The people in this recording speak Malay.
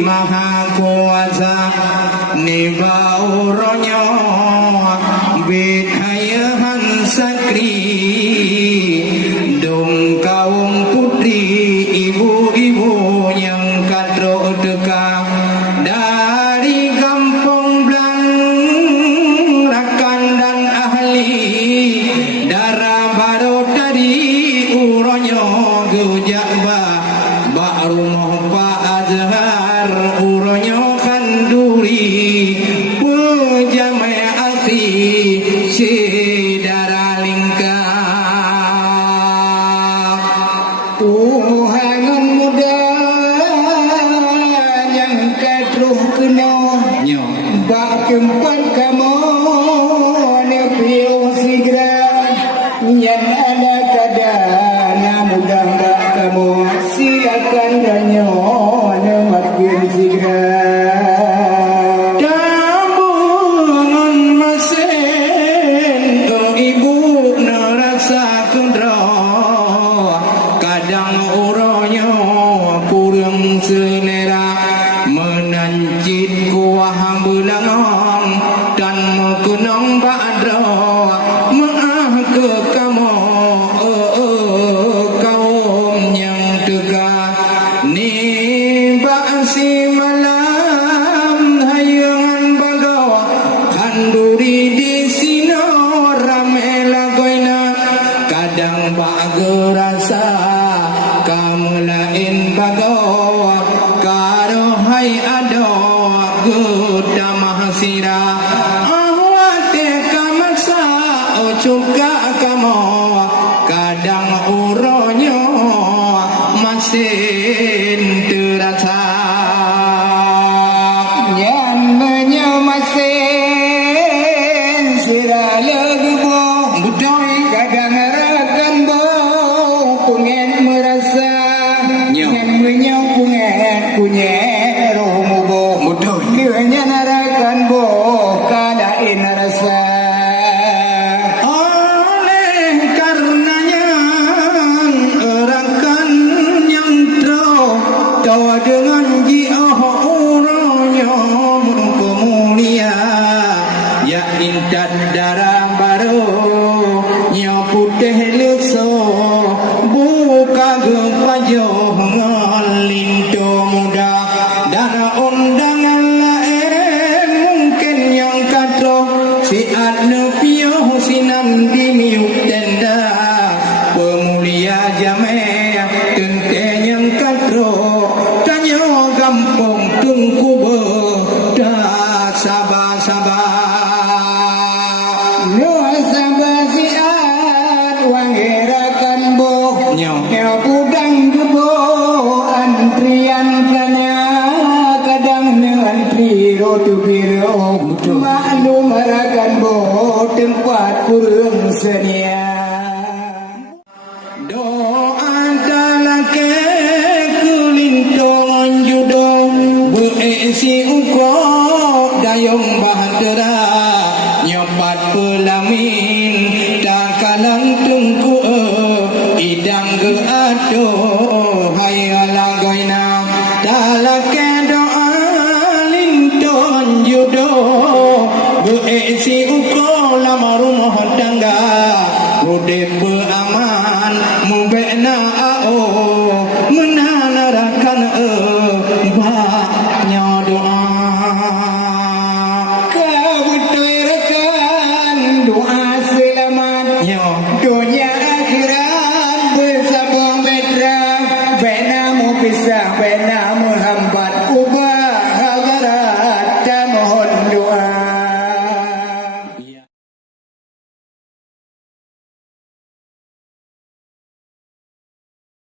maha kuasa nibauronyo bidhayahan sakri dong kaum putri ibu-ibu yang kadro dekang dari kampung Blang rakan dan ahli darah baru dari uronyo gujak ba rumah Pak Azhar uronyo kanduri pejamai asli si darah lingkar Tuhan muda yang kadruh kena bak kempan kamu nepiu segera yang ada kadana mudah bak kamu silakan danyo makin segera tambungan mesin ibu nerasa kundra kadang uronyo kurang selera menancit kuah belangang dan mekenang badra maaf ke kamu kaum yang tegak ni baksi malam hayangan bagawa kanduri di sino ramela goina kadang baga rasa kamu lain bagawa karo hai ado guda mahasira awate kamaksa ocuka kamu kadang uronyo masin terasa nyananya masin sira legubo budoi kadang rakan bo pengen merasa nyan menyau punget punye rohmu bo budoi dia narakan bo kadain rasa dengan jiah uronyo mulia ya intan darah baru nya putih leso buka gepajo ngalinto muda dan undangan lain mungkin yang kadro si adnepio sinan di miuk tenda pemulia jameh tente yang kadro kampung tungku dah sabar-sabar no sabar siat wang herakan bo nyo budang gebo antrian kanya kadang ne antri rotu biro maklum herakan bo tempat kurang senia doa adalah si uko dayung bahtera nyobat pelamin takalang tungku idang ge ado hai ala goina dalake doa linton judo si uko lama rumah tangga udep aman mube